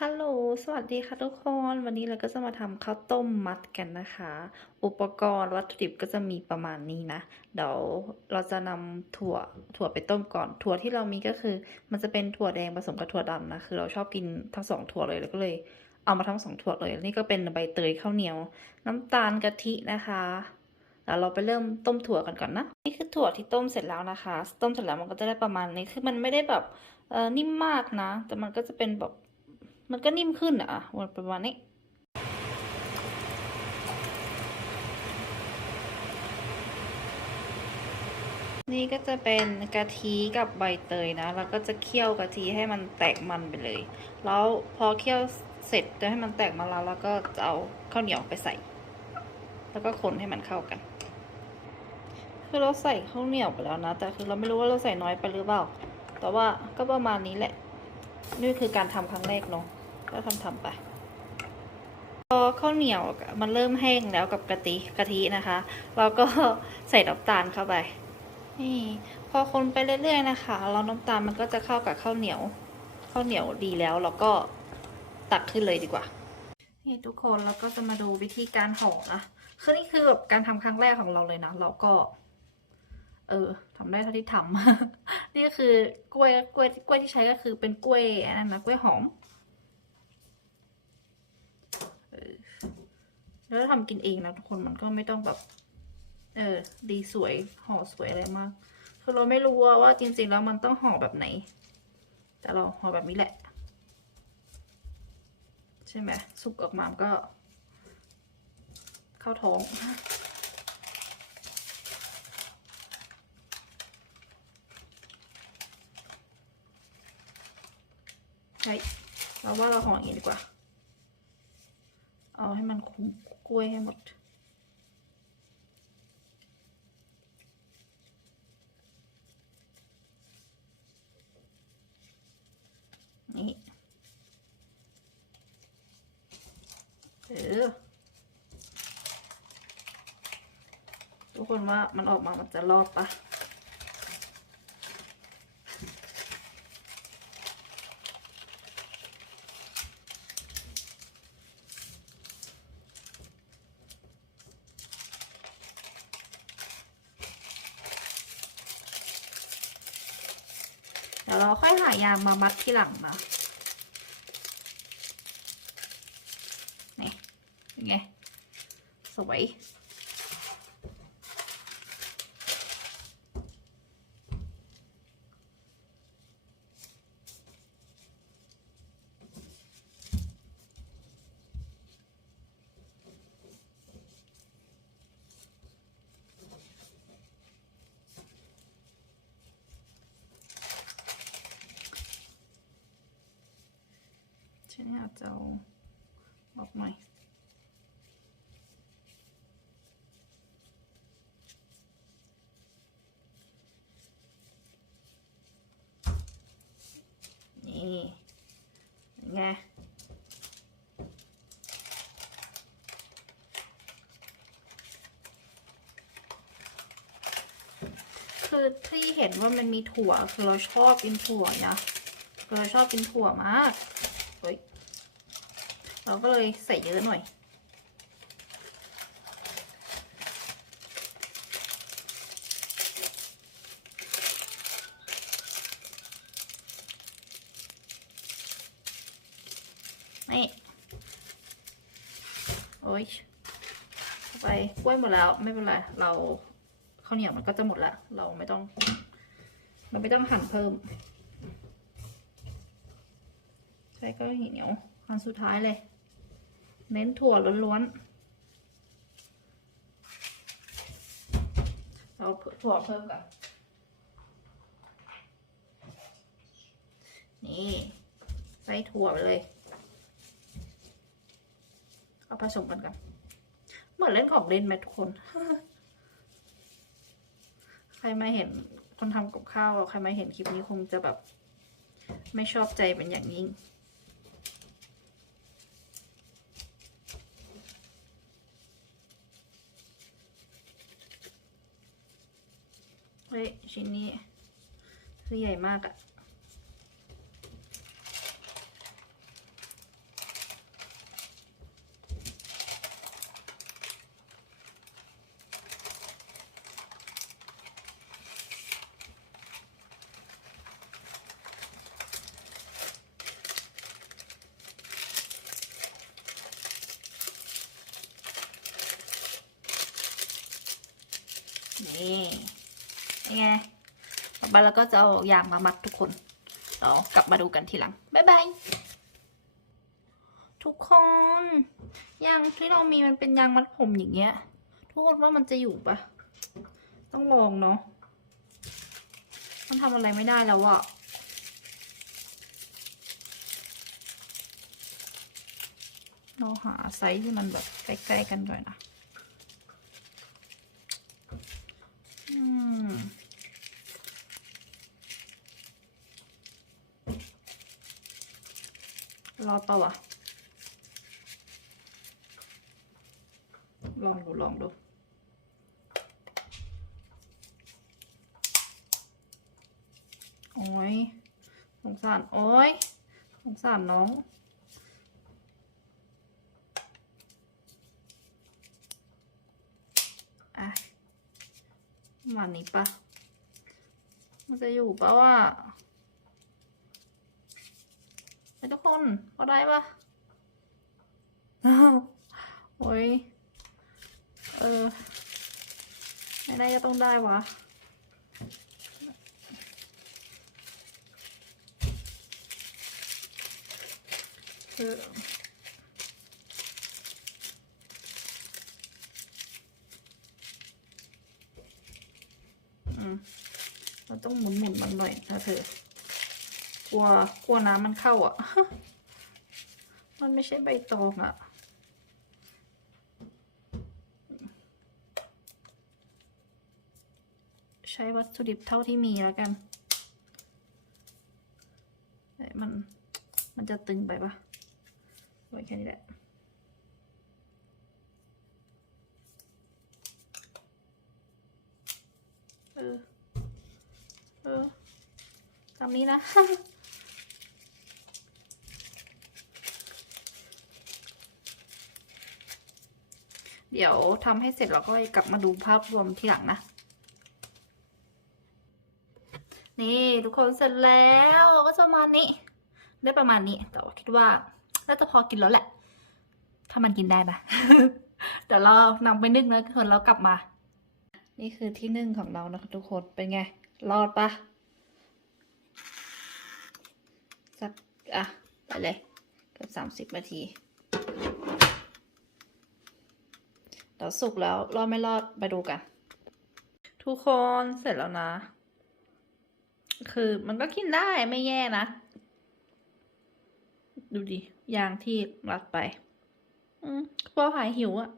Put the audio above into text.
ฮัลโหล สวัสดีค่ะทุกคน วันนี้เราก็จะมาทำข้าวต้มมัดกันนะคะ อุปกรณ์วัตถุดิบก็จะมีประมาณนี้นะ เดี๋ยวเราจะนำถั่วถั่วไปต้มก่อน ถั่วที่เรามีก็คือ มันจะเป็นถั่วแดงผสมกับถั่วดำนะ คือเราชอบกินทั้งสองถั่วเลยแล้วก็เลย เอามาทั้งสองถั่วเลย นี่ก็เป็นใบเตยข้าวเหนียว น้ำตาลกะทินะคะเดี๋ยวเราไปเริ่มต้มถั่วกันก่อนนะ นี่คือถั่วที่ต้มเสร็จแล้วนะคะ ต้มเสร็จแล้วมันก็จะได้ประมาณนี้ คือมันไม่ได้แบบเออนิ่มมากนะ แต่มันก็จะเป็นแบบ มันก็นิ่มขึ้นอะวันประมาณนี้นี่ก็จะเป็นกะทิกับใบเตยนะ แล้วก็จะเคี่ยวกะทิให้มันแตกมันไปเลย แล้วพอเคี่ยวเสร็จจะให้มันแตกมันแล้วแล้วก็จะเอาข้าวเหนียวไปใส่ แล้วก็คนให้มันเข้ากัน คือเราใส่ข้าวเหนียวไปแล้วนะ แต่คือเราไม่รู้ว่าเราใส่น้อยไปหรือเปล่า แต่ว่าก็ประมาณนี้แหละ นี่คือการทำครั้งแรกเนาะ ก็ทำทำไป พอข้าวเหนียวมันเริ่มแห้งแล้วกับกะทิกะทินะคะเราก็ใส่น้ำตาลเข้าไปนี่พอคนไปเรื่อยๆนะคะแล้วน้ำตาลมันก็จะเข้ากับข้าวเหนียวข้าวเหนียวดีแล้วเราก็ตักขึ้นเลยดีกว่านี่ทุกคนเราก็จะมาดูวิธีการห่อนะคือนี่คือแบบการทำครั้งแรกของเราเลยนะเราก็ เออทำได้เท่าที่ทำนี่ก็คือกล้วยกล้วยกล้วยที่ใช้ก็คือเป็นกล้วยอันนั้นนะกล้วยหอม เออ แล้วถ้าทำกินเองนะทุกคนมันก็ไม่ต้องแบบ เออ ดีสวยห่อสวยอะไรมากคือเราไม่รู้ว่าจริงๆแล้วมันต้องห่อแบบไหน แต่เราห่อแบบนี้แหละ ใช่ไหมสุกออกมามก็ เข้าท้องใช่เราว่าเราห่ออย่างนี้ดีกว่า เอาให้มันคุม กล้วยให้หมด นี่เออทุกคนว่ามันออกมามันจะรอดปะ ดี๋ยวเราค่อยหายางมามัดที่หลังนะนี่เป็นไงสวย ฉันอยากจะอาบอกหน่อยนี่ไงคือที่เห็นว่ามันมีถั่วคือเราชอบกินถั่วนะคือเราชอบกินถั่วมากเฮ้ย เราก็เลยใส่เยอะหน่อย นี่โอ้ยไปกล้วยหมดแล้วไม่เป็นไร เราข้าวเหนียวมันก็จะหมดแล้วเราไม่ต้อง เราไม่ต้องหั่นเพิ่ม ใช้ก็เหนียวอันสุดท้ายเลย เน้นถั่วล้วนๆเราถั่วเพิ่มกันนี่ใส่ถั่วไปเลย เอาผสมกันกันเหมือนเล่นของเล่นไหมทุกคน ใครมาเห็นคนทำกับข้าว ใครมาเห็นคลิปนี้คงจะแบบ ไม่ชอบใจเป็นอย่างยิ่ง เฮ้ย ชิ้นนี้คือใหญ่มากอะ ยัง ไงต่อไปเราก็จะเอายางมามัดทุกคนเรากลับมาดูกันทีหลังบ๊ายบายทุกคนยางที่เรามีมันเป็นยางมัดผมอย่างเงี้ย ทุกคนว่ามันจะอยู่ปะต้องลองเนาะมันทำอะไรไม่ได้แล้วอะเราหาไซส์ที่มันแบบใกล้ๆกันหน่อยนะ อืม ร อดปะวะ ลองดู ลองดูโอ้ยสงสาร โอ้ยสงสารน้อง อะมานี้ปะมันจะอยู่ปะว่า ไอ้ทุกคนพอได้ปะอ้าวโอ้ย เออ ไม่ได้ก็ต้องได้วะคืออืมเราต้องหมุนหมุนๆมันหน่อยนะเธอก ลัวกลัวน้ำมันเข้าอะ มันไม่ใช่ใบตองอะ ใช้วัตถุดิบเท่าที่มีแล้วกันเอ้ยมัน มันจะตึงไปปะไว้แค่นี้แหละเออ เออ ตามนี้นะ ดี๋ยวทำให้เสร็จแล้วก็กลับมาดูภาพรวมทีหลังนะ นี่ทุกคนเสร็จแล้วก็จะประมาณนี้ ได้ประมาณนี้ แต่ว่าคิดว่าน่าจะพอกินแล้วแหละ ถ้ามันกินได้นะ เดี๋ยวเรานำไปนึ่งแล้วคนแล้วกลับมา นี่คือที่นึ่งของเรานะคะทุกคนเป็นไง รอดปะสักอะไปเลยเกือบสามสิบนาที เดี๋ยวสุกแล้ว รอดไม่รอดไปดูกัน ทุกคนเสร็จแล้วนะ คือมันก็กินได้ไม่แย่นะ ดูดิยางที่รัดไป อืมพอหายหิวอะ